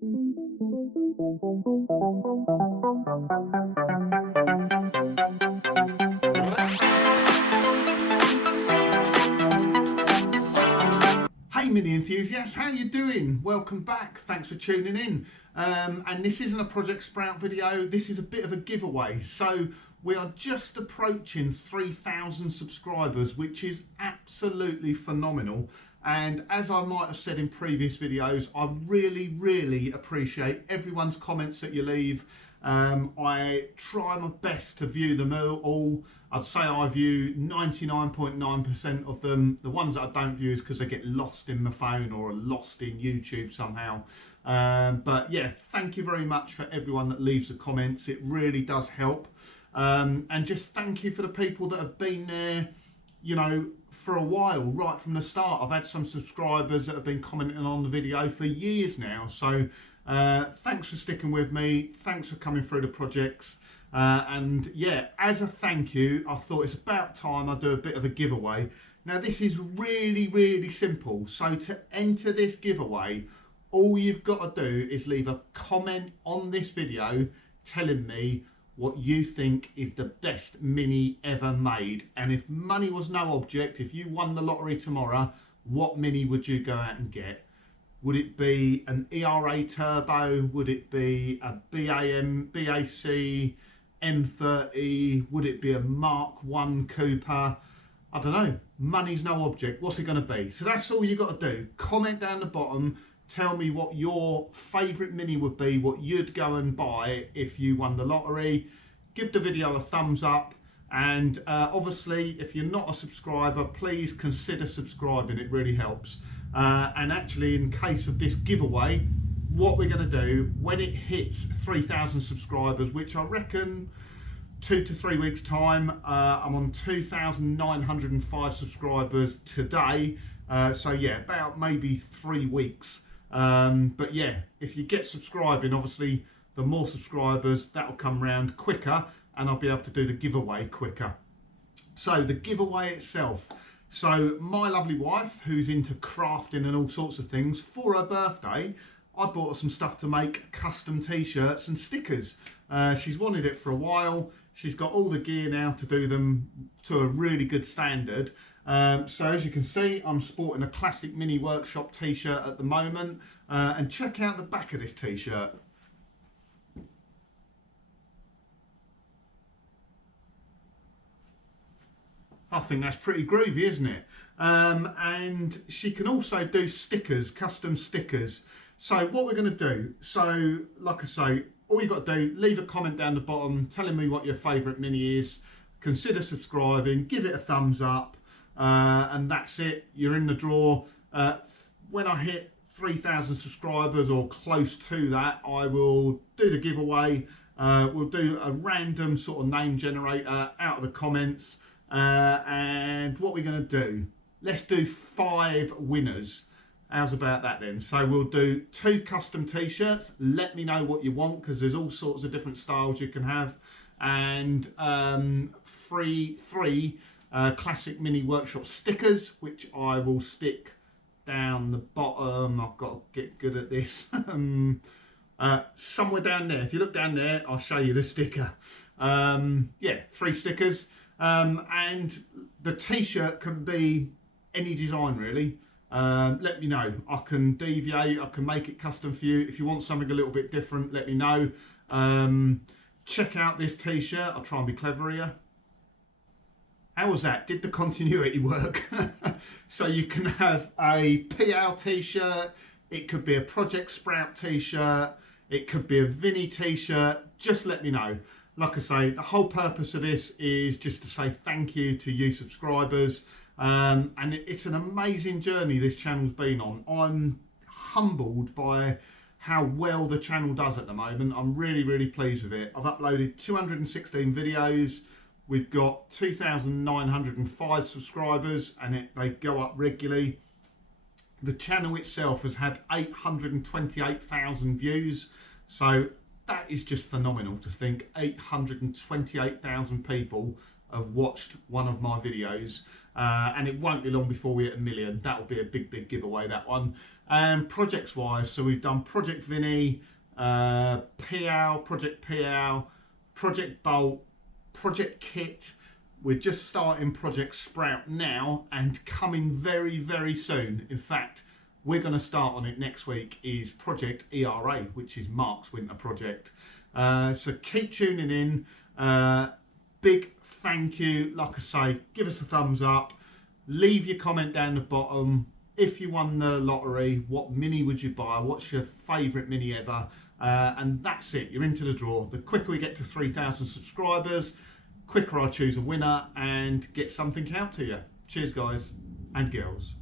Hey mini enthusiasts, how you doing? Welcome back, thanks for tuning in. And this isn't a Project Sprout video, this is a bit of a giveaway. So we are just approaching 3,000 subscribers, which is absolutely phenomenal. And as I might have said in previous videos, I really appreciate everyone's comments that you leave. I try my best to view them all. I'd say I view 99.9% of them. The ones that I don't view is because they get lost in my phone or lost in YouTube somehow. But yeah, thank you very much for everyone that leaves the comments. It really does help. And just thank you for the people that have been there, you know, for a while, right from the start. I've had some subscribers that have been commenting on the video for years now. So thanks for sticking with me. Thanks for coming through the projects. And yeah, as a thank you, I thought it's about time I do a bit of a giveaway. Now this is really simple. So to enter this giveaway, all you've got to do is leave a comment on this video telling me what you think is the best mini ever made. And if money was no object, if you won the lottery tomorrow, what mini would you go out and get? Would it be an ERA Turbo? Would it be a BAC M30? Would it be a Mark 1 Cooper? I don't know. Money's no object. What's it going to be? So that's all you got to do. Comment down the bottom. Tell me what your favourite mini would be, what you'd go and buy if you won the lottery. Give the video a thumbs up. And obviously, if you're not a subscriber, please consider subscribing. It really helps. And actually, in case of this giveaway, what we're going to do when it hits 3,000 subscribers, which I reckon 2 to 3 weeks time, I'm on 2,905 subscribers today. So yeah, about maybe 3 weeks. But yeah, if you get subscribing, obviously the more subscribers, that'll come round quicker and I'll be able to do the giveaway quicker. So the giveaway itself. So my lovely wife, who's into crafting and all sorts of things, for her birthday, I bought her some stuff to make custom t-shirts and stickers. She's wanted it for a while. She's got all the gear now to do them to a really good standard. So as you can see, I'm sporting a Classic Mini Workshop t-shirt at the moment. And check out the back of this t-shirt. I think that's pretty groovy, isn't it? And she can also do stickers, custom stickers. So what we're going to do, so like I say, all you've got to do, leave a comment down the bottom telling me what your favourite mini is. Consider subscribing, give it a thumbs up, and that's it. You're in the draw. When I hit 3,000 subscribers or close to that, I will do the giveaway. We'll do a random sort of name generator out of the comments. And what we're going to do, let's do 5 winners. How's about that then? So we'll do 2 custom t-shirts. Let me know what you want, because there's all sorts of different styles you can have. And 3 Classic Mini Workshop stickers, which I will stick down the bottom. I've got to get good at this. Somewhere down there. If you look down there, I'll show you the sticker. Yeah, 3 stickers. And the t-shirt can be any design really. Let me know. I can deviate, I can make it custom for you. If you want something a little bit different, let me know. Check out this t-shirt. I'll try and be clever here. How was that? Did the continuity work? So you can have a PL t-shirt, it could be a Project Sprout t-shirt, it could be a Vinny t-shirt. Just let me know. Like I say, the whole purpose of this is just to say thank you to you subscribers. And it's an amazing journey this channel's been on. I'm humbled by how well the channel does at the moment. I'm really pleased with it. I've uploaded 216 videos. We've got 2,905 subscribers and they go up regularly. The channel itself has had 828,000 views. So that is just phenomenal to think 828,000 people have watched one of my videos. And it won't be long before we hit 1 million. That will be a big giveaway, that one. And projects wise, so we've done Project Vinny, PL, Project PL, Project Bolt, Project Kit. We're just starting Project Sprout now, and coming very soon. In fact, we're going to start on it next week, is Project ERA, which is Mark's winter project. So keep tuning in. Big thank you. Like I say, give us a thumbs up. Leave your comment down the bottom. If you won the lottery, what mini would you buy? What's your favourite mini ever? And that's it. You're into the draw. The quicker we get to 3,000 subscribers, quicker I'll choose a winner and get something out to you. Cheers, guys and girls.